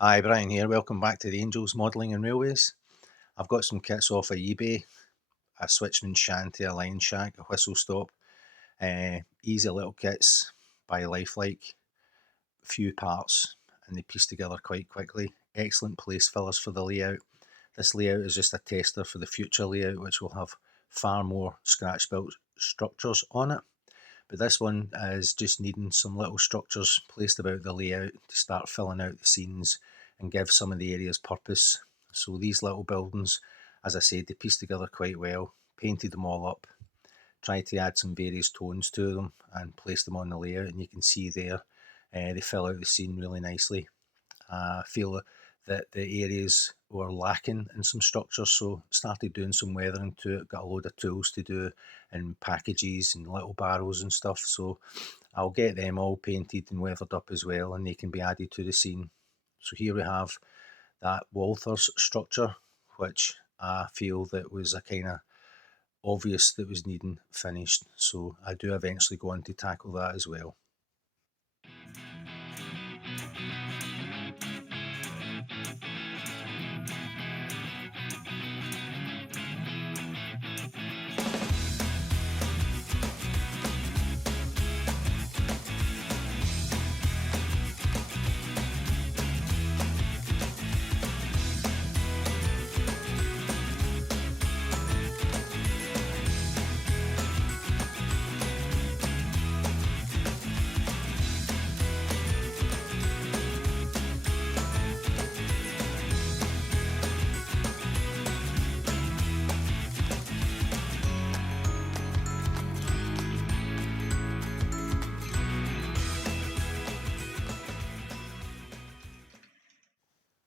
Hi, Brian here. Welcome back to the Angels Modelling and Railways. I've got some kits off of eBay, a switchman shanty, a line shack, a whistle stop. Easy little kits by lifelike, few parts, and they piece together quite quickly. Excellent place fillers for the layout. This layout is just a tester for the future layout, which will have far more scratch built structures on it. But this one is just needing some little structures placed about the layout to start filling out the scenes and give some of the areas purpose. So these little buildings, as I said, they piece together quite well, painted them all up, tried to add some various tones to them and place them on the layout, and you can see there they fill out the scene really nicely. I feel that the areas were lacking in some structures, so started doing some weathering to it, got a load of tools to do and packages and little barrels and stuff, so I'll get them all painted and weathered up as well, and they can be added to the scene. So here we have that Walther's structure, which I feel that was a kind of obvious that was needing finished, so I do eventually go on to tackle that as well.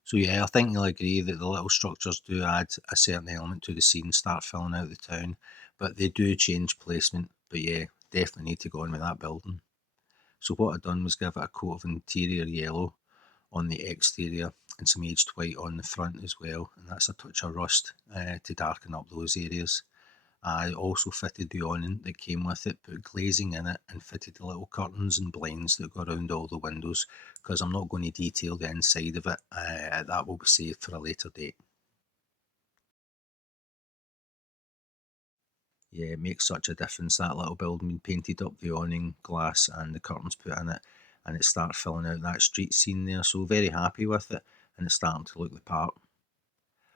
So yeah, I think you'll agree that the little structures do add a certain element to the scene, start filling out the town, but they do change placement. But yeah, definitely need to go on with that building. So what I've done was give it a coat of interior yellow on the exterior and some aged white on the front as well, and that's a touch of rust to darken up those areas. I also fitted the awning that came with it, put glazing in it and fitted the little curtains and blinds that go around all the windows, because I'm not going to detail the inside of it. That will be saved for a later date. Yeah, it makes such a difference, that little building being painted up, the awning, glass and the curtains put in it, and it starts filling out that street scene there, so very happy with it and it's starting to look the part.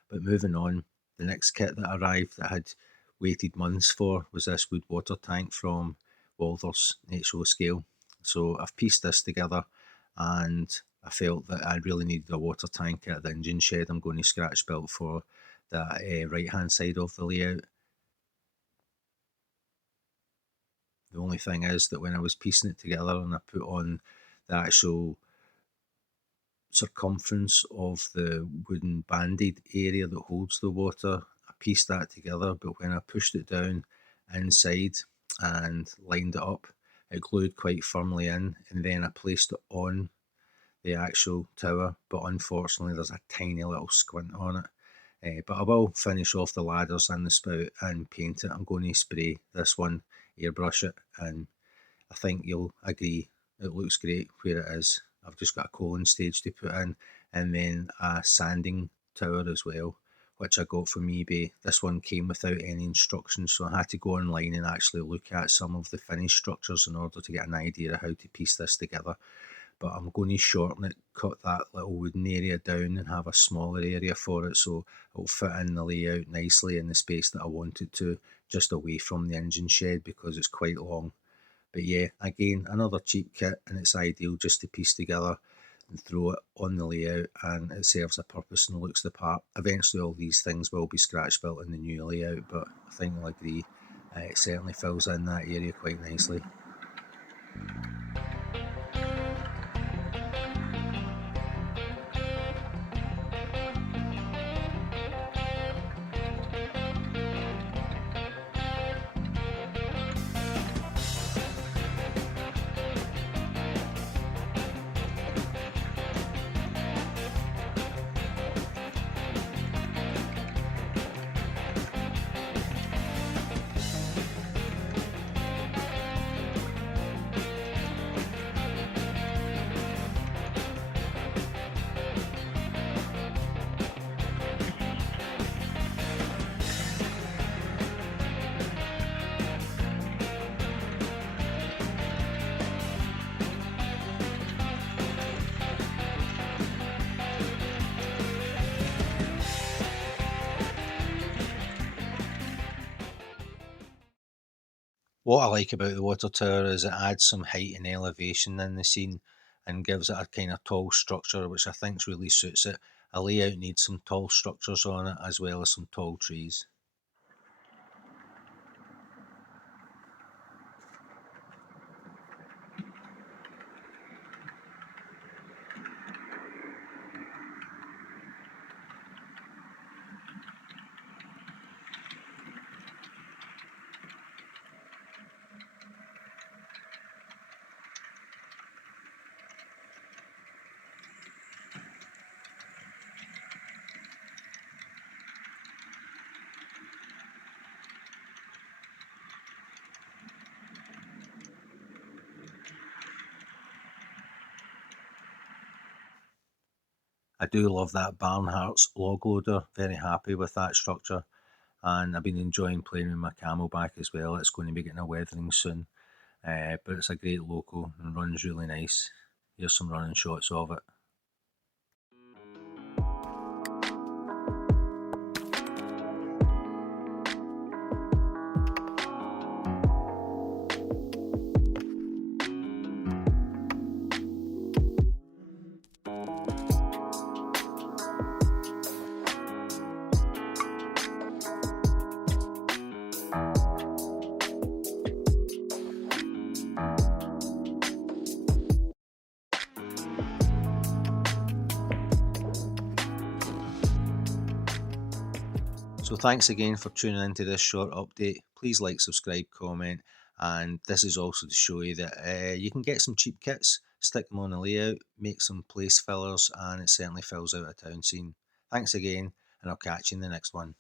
But moving on, the next kit that arrived that I had waited months for was this wood water tank from Walther's HO scale. So I've pieced this together and I felt that I really needed a water tank at the engine shed I'm going to scratch built for the right hand side of the layout. The only thing is that when I was piecing it together and I put on the actual circumference of the wooden banded area that holds the water, I pieced that together, but when I pushed it down inside and lined it up, it glued quite firmly in, and then I placed it on the actual tower, but unfortunately there's a tiny little squint on it. But I will finish off the ladders and the spout and paint it. I'm going to spray this one, airbrush it, and I think you'll agree it looks great where it is. I've just got a coaling stage to put in and then a sanding tower as well, which I got from eBay. This one came without any instructions, so I had to go online and actually look at some of the finished structures in order to get an idea of how to piece this together. But I'm going to shorten it, cut that little wooden area down and have a smaller area for it, so it'll fit in the layout nicely in the space that I want it to, just away from the engine shed because it's quite long. But yeah, again, another cheap kit, and it's ideal just to piece together and throw it on the layout, and it serves a purpose and looks the part. Eventually all these things will be scratch built in the new layout, but I think I'll agree it certainly fills in that area quite nicely. What I like about the water tower is it adds some height and elevation in the scene and gives it a kind of tall structure, which I think really suits it. A layout needs some tall structures on it as well as some tall trees. I do love that Barnhart's log loader, very happy with that structure, and I've been enjoying playing with my Camelback as well. It's going to be getting a weathering soon, but it's a great loco and runs really nice. Here's some running shots of it. So thanks again for tuning into this short update. Please like, subscribe, comment, and this is also to show you that you can get some cheap kits, stick them on a layout, make some place fillers, and it certainly fills out a town scene. Thanks again, and I'll catch you in the next one.